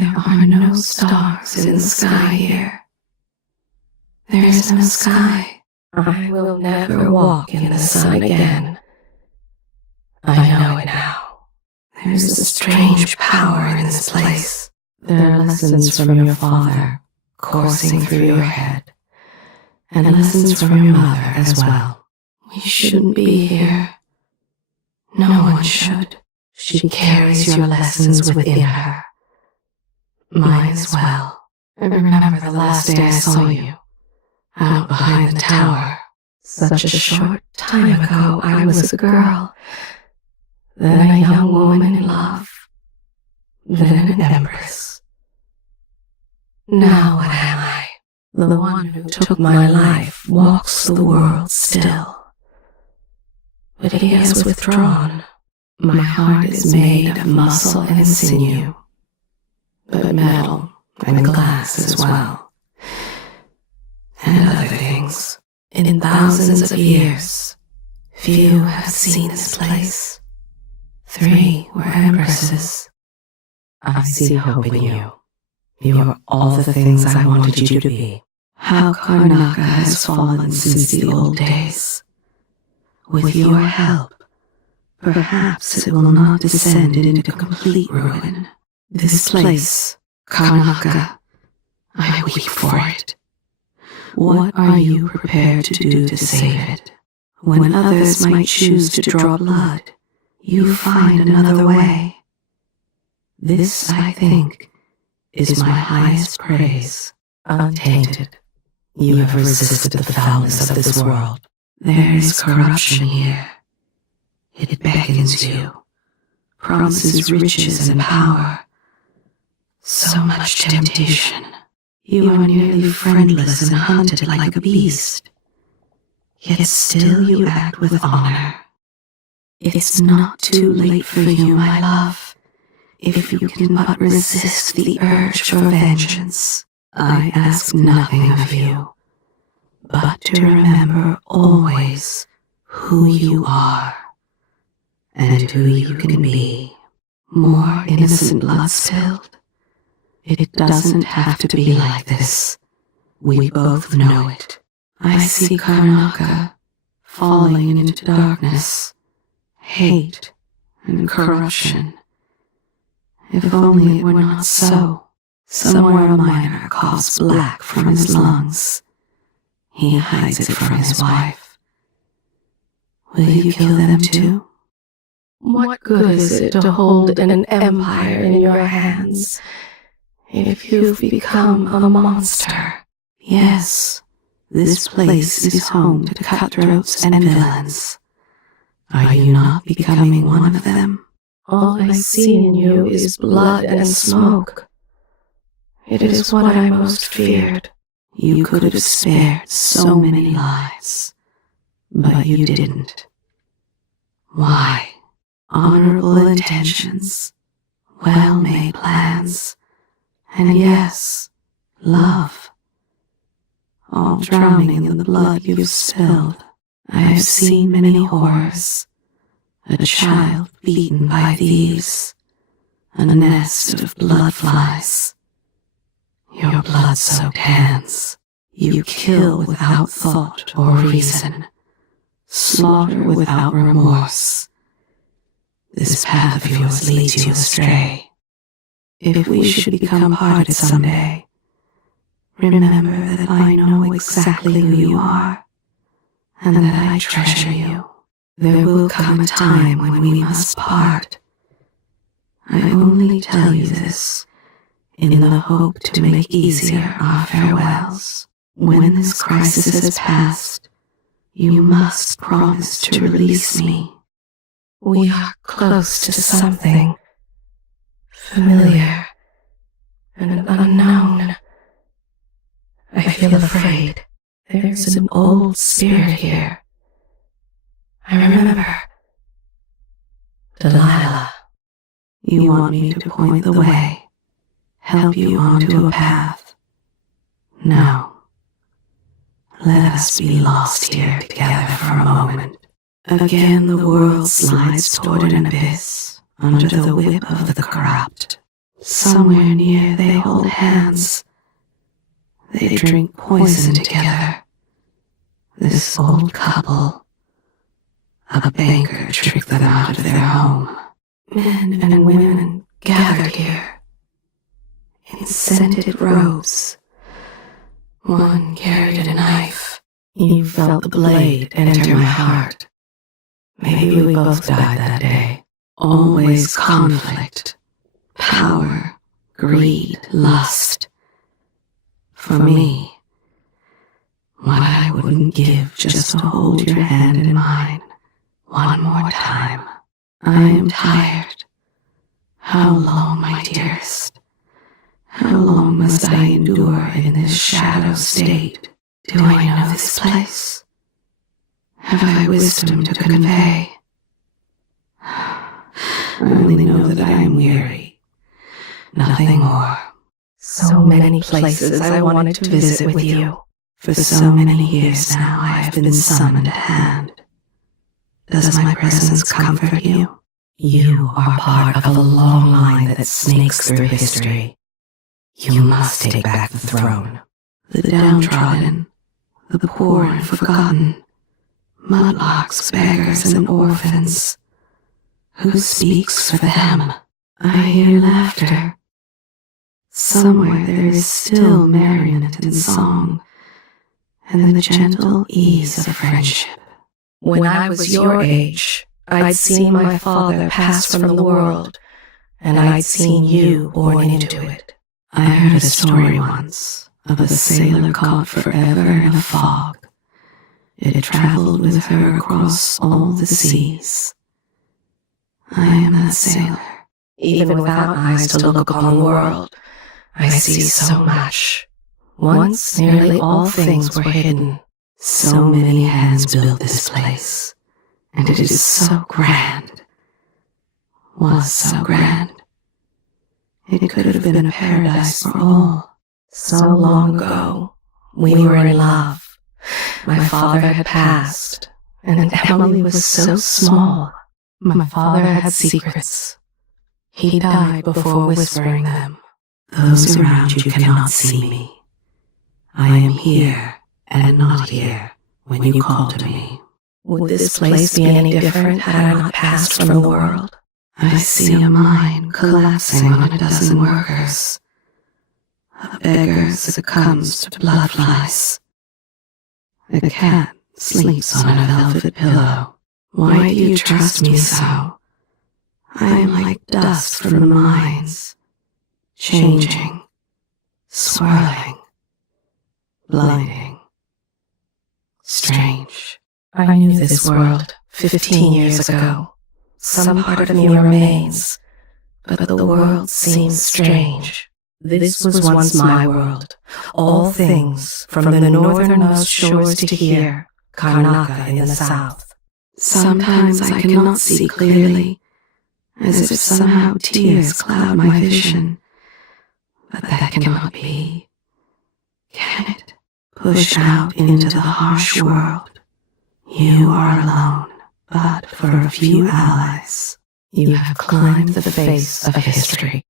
There are no stars in the sky here. There is no sky. I will never walk in the sun again. I know it now. There is a strange power in this place. There are lessons from your father coursing through your head, and lessons from your mother as well. We shouldn't be here. No one should. She carries your lessons within her. Mine as well. I remember the last day I saw you, out behind the tower. Such a short time ago I was a girl, then a young woman in love, then an empress. Now what am I? The one who took my life walks the world still. But he has withdrawn. My heart is made of muscle and sinew, but metal and glass as well, and other things. In thousands of years, few have seen this place. 3 were empresses. I see hope in you. You are all the things I wanted you to be. How Karnaca has fallen since the old days. With your help, perhaps it will not descend into complete ruin. This place, Karnaca, I weep for it. What are you prepared to do to save it? When others might choose to draw blood, you find another way. This, I think, is my highest praise. Untainted, you have resisted the foulness of this world. There is corruption here. It beckons you, promises riches and power. So much temptation. You are nearly friendless and hunted like a beast. Yet still you act with honor. It's not too late for you, my love, if you can but resist the urge for vengeance. I ask nothing of you, but to remember always who you are, and who you can be. More innocent blood spilled? It doesn't have to be like this. We both know it. I see Karnaca falling into darkness, hate, and corruption. If only it were not so. Somewhere a miner coughs black from his lungs. He hides it from his wife. Will you kill them too? What good is it to hold an empire in your hands if you've become a monster? Yes, this place is home to cutthroats and villains. Are you not becoming one of them? All I see in you is blood and smoke. It is what I most feared. You could have spared so many lives, but you didn't. Why? Honorable intentions, well-made plans, and yes, love. All drowning in the blood you've spilled. I have seen many horrors. A child beaten by thieves, a nest of blood flies. Your blood-soaked hands. You kill without thought or reason, slaughter without remorse. This path of yours leads you astray. If we should become parted someday, remember that I know exactly who you are, and that I treasure you. There will come a time when we must part. I only tell you this in the hope to make easier our farewells. When this crisis has passed, you must promise to release me. We are close to something familiar and unknown. I feel afraid. There's an old spirit here. I remember. Delilah, you want me to point the way, help you onto a path. No. Let us be lost here together for a moment. Again the world slides toward an abyss under the whip of the corrupt. Somewhere near they hold hands. They drink poison together. This old couple. A banker tricked them out of their home. Men and women gathered here in scented robes. One carried a knife. You felt the blade enter my heart. Maybe we both died that day. Always conflict, power, greed, lust. For me, what I wouldn't give just to hold your hand in mine one more time. I am tired. How long, my dearest? How long must I endure in this shadow state? Do I know this place? Have I wisdom to convey? I only know that I am weary. Nothing more. So many places I wanted to visit with you. For so many years now I have been summoned at hand. Does my presence comfort you? You are part of a long line that snakes through history. You must take back the throne. The downtrodden, the poor and forgotten, mudlarks, beggars, and orphans. Who speaks for them? I hear laughter. Somewhere there is still merriment and song, and the gentle ease of friendship. When I was your age, I'd seen my father pass from the world, and I'd seen you born into it. I heard a story once of a sailor caught forever in a fog. It traveled with her across all the seas. I am that sailor. Even without eyes to look upon the world, I see so much. Once nearly all things were hidden. So many hands built this place, and it is so grand. Was so grand. It could have been a paradise for all. So long ago, we were in love. My father had passed, and Emily was so small. My father had secrets. He died before whispering them. Those around you cannot see me. I am here and not here when you call to me. Would this place be any different had I not passed from the world? I see a mine collapsing on a dozen workers. A beggar succumbs to blood flies. A cat sleeps on a velvet pillow. Why do you trust me so? I am like dust from the mines, changing, swirling, blinding, strange. I knew this world 15 years ago. Some part of me remains, but the world seems strange. This was once my world. All things, from the northernmost shores to here, Karnaka in the south. Sometimes I cannot see clearly, as if somehow tears cloud my vision. But that cannot be. Can it? Push out into the harsh world. You are alone, but for a few allies. You have climbed the face of history.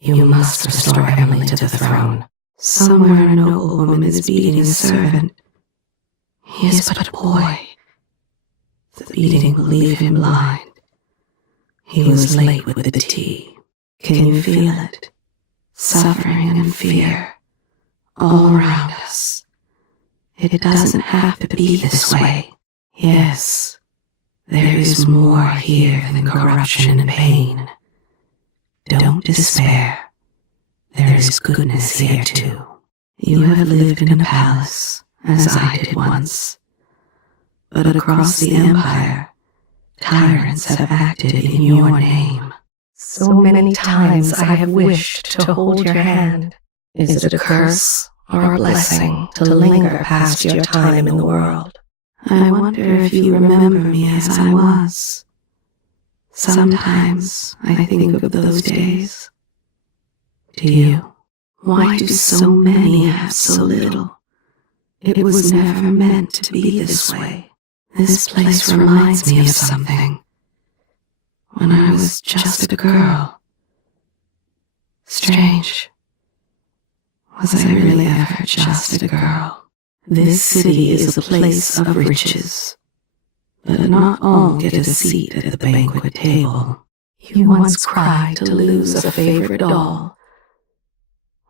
You must restore Emily to the throne. Somewhere a noble woman is beating a servant. He is but a boy. The beating will leave him blind. He was late with the tea. Can you feel it? Suffering and fear, all around us. It doesn't have to be this way. Yes, there is more here than corruption and pain. Don't despair. There is goodness here too. You have lived in a palace, as I did once. But across the empire, tyrants have acted in your name. So many times I have wished to hold your hand. Is it a curse or a blessing to linger past your time in the world? I wonder if you remember me as I was. Sometimes I think of those days. Do you? Why do so many have so little? It was never meant to be this way. This place reminds me of something. When I was just a girl, Strange. Was I really ever just a girl? This city is a place of riches, but not all get a seat at the banquet table. You once cried to lose a favorite doll.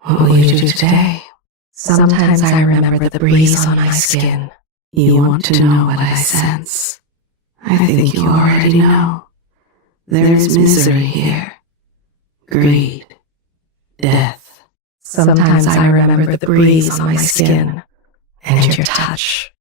What will you do today? Sometimes I remember the breeze on my skin. You want to know what I sense? I think you already know. There is misery here. Greed. Death. Sometimes I remember the breeze on my skin and your touch.